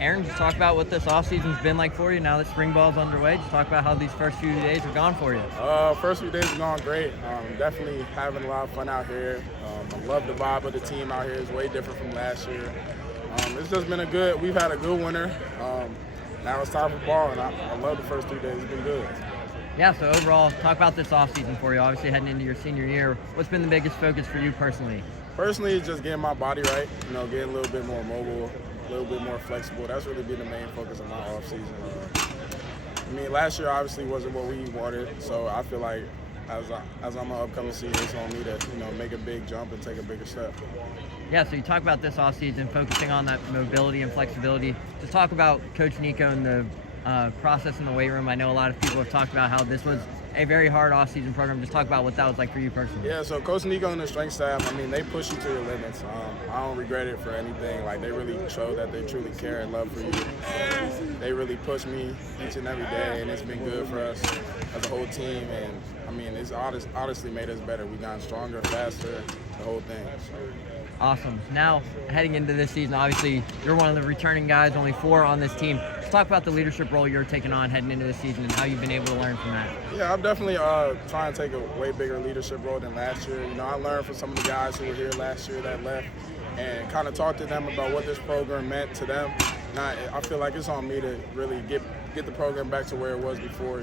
Aaron, just talk about what this offseason's been like for you now that spring ball's underway. Just talk about how these first few days have gone for you. First few days have gone great. Definitely having a lot of fun out here. I love the vibe of the team out here. It's way different from last year. It's just been we've had a good winter. Now it's time for ball, and I love the first 3 days. It's been good. Yeah, so overall, talk about this offseason for you, obviously heading into your senior year. What's been the biggest focus for you personally? Personally, it's just getting my body right, getting a little bit more mobile, a little bit more flexible. That's really been the main focus of my offseason. Last year obviously wasn't what we wanted, so I feel like as I'm an upcoming senior, it's on me to make a big jump and take a bigger step. Yeah, so you talk about this offseason, focusing on that mobility and flexibility. Just talk about Coach Nico and the process in the weight room. I know a lot of people have talked about how this was a very hard off-season program. Just talk about what that was like for you personally. Yeah, so Coach Nico and the strength staff, they push you to your limits. I don't regret it for anything. Like, they really show that they truly care and love for you. They really push me each and every day, and it's been good for us as a whole team. And, it's honestly made us better. We've gotten stronger, faster, the whole thing. Awesome. Now, heading into this season, obviously, you're one of the returning guys, only 4 on this team. Let's talk about the leadership role you're taking on heading into this season and how you've been able to learn from that. Yeah, I'm definitely trying to take a way bigger leadership role than last year. I learned from some of the guys who were here last year that left and kind of talked to them about what this program meant to them. I feel like it's on me to really get the program back to where it was before.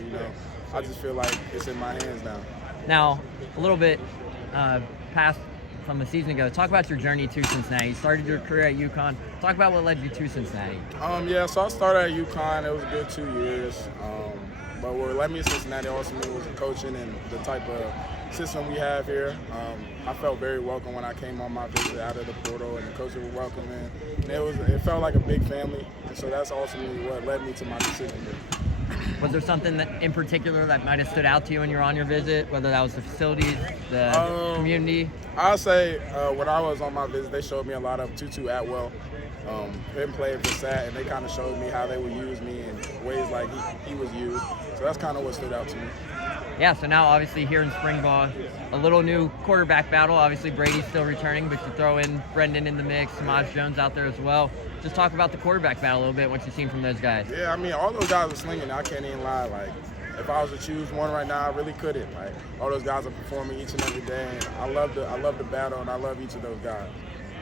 I just feel like it's in my hands now. Now, a little bit past from a season ago, talk about your journey to Cincinnati. You started your career at UConn. Talk about what led you to Cincinnati. So I started at UConn. It was a good 2 years. But what led me to Cincinnati ultimately was the coaching and the type of system we have here. I felt very welcome when I came on my visit out of the portal, and the coaches were welcoming. And it felt like a big family, and so that's ultimately what led me to my decision here. Was there something that in particular that might have stood out to you when you were on your visit, whether that was the facilities, the community? I'll say when I was on my visit, they showed me a lot of Tutu Atwell. Him playing for SAT, and they kind of showed me how they would use me in ways like he was used. So that's kind of what stood out to me. Yeah, so now obviously here in spring ball, a little new quarterback battle. Obviously Brady's still returning, but you throw in Brendan in the mix, Samaj Jones out there as well. Just talk about the quarterback battle a little bit, what you've seen from those guys. Yeah, all those guys are slinging. I can't even lie. Like, if I was to choose one right now, I really couldn't. Like, all those guys are performing each and every day, and I love the battle, and I love each of those guys.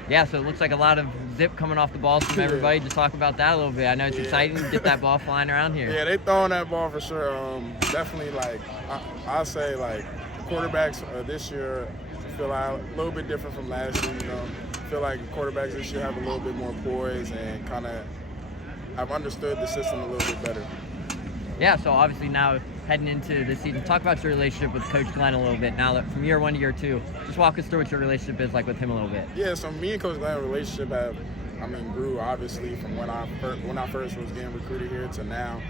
Yeah, so it looks like a lot of zip coming off the balls from everybody. Just talk about that a little bit. I know it's exciting to get that ball flying around here. Yeah, they throwing that ball for sure. Definitely, I'll say, quarterbacks this year feel like a little bit different from last year, I feel like quarterbacks this year have a little bit more poise and kind of have understood the system a little bit better. Yeah, so obviously now heading into the season, talk about your relationship with Coach Glenn a little bit now that from year 1 to year 2. Just walk us through what your relationship is like with him a little bit. Yeah, so me and Coach Glenn's relationship grew obviously from when I first was getting recruited here to now.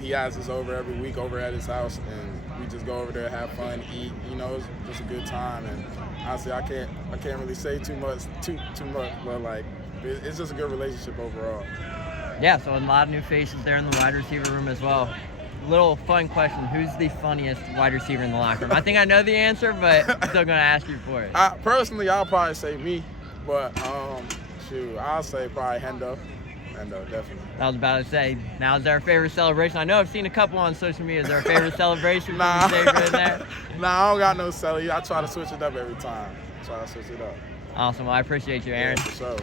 He has us over every week over at his house, and we just go over there, have fun, eat. It's just a good time. And honestly, I can't really say too much, but it's just a good relationship overall. Yeah, so a lot of new faces there in the wide receiver room as well. Little fun question: who's the funniest wide receiver in the locker room? I think I know the answer, but I'm still gonna ask you for it. Personally, I'll probably say me, but I'll say probably Hendo. Hendo, definitely. I was about to say, now is there a favorite celebration? I know I've seen a couple on social media. Is there a favorite celebration? Nah. In there? Nah, I don't got no celly. I try to switch it up every time. Awesome. Well, I appreciate you, Aaron. Yeah, for sure.